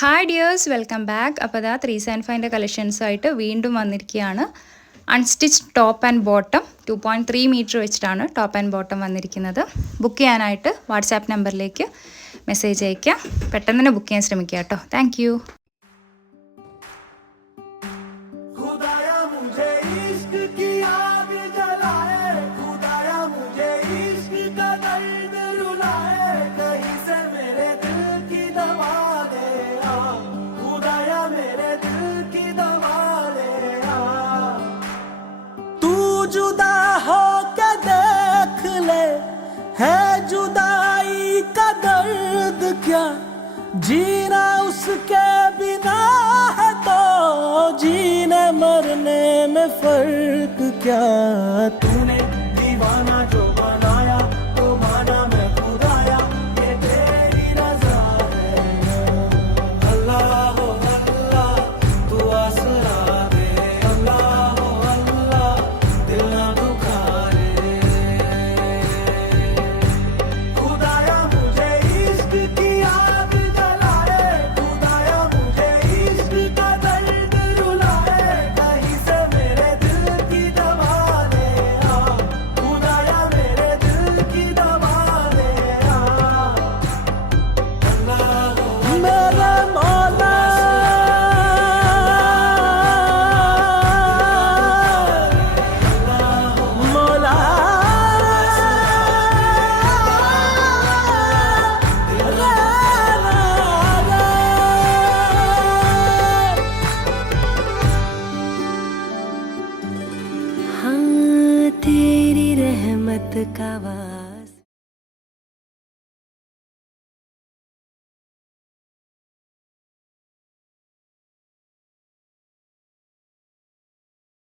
Hi dears, welcome back. അപ്പോൾ അതാ 375 കളക്ഷൻസായിട്ട് വീണ്ടും വന്നിരിക്കുകയാണ്. Unstitch top and bottom 2.3 meter വെച്ചിട്ടാണ് ടോപ്പ് ആൻഡ് ബോട്ടം വന്നിരിക്കുന്നത്. ബുക്ക് ചെയ്യാനായിട്ട് വാട്സാപ്പ് നമ്പറിലേക്ക് മെസ്സേജ് അയയ്ക്കാം. പെട്ടെന്ന് തന്നെ ബുക്ക് ചെയ്യാൻ ശ്രമിക്കുക കേട്ടോ. Thank you. जुदा हो के देख ले, है जुदाई का दर्द क्या, जीना उसके बिना है तो जीने मरने में फर्क क्या. तूने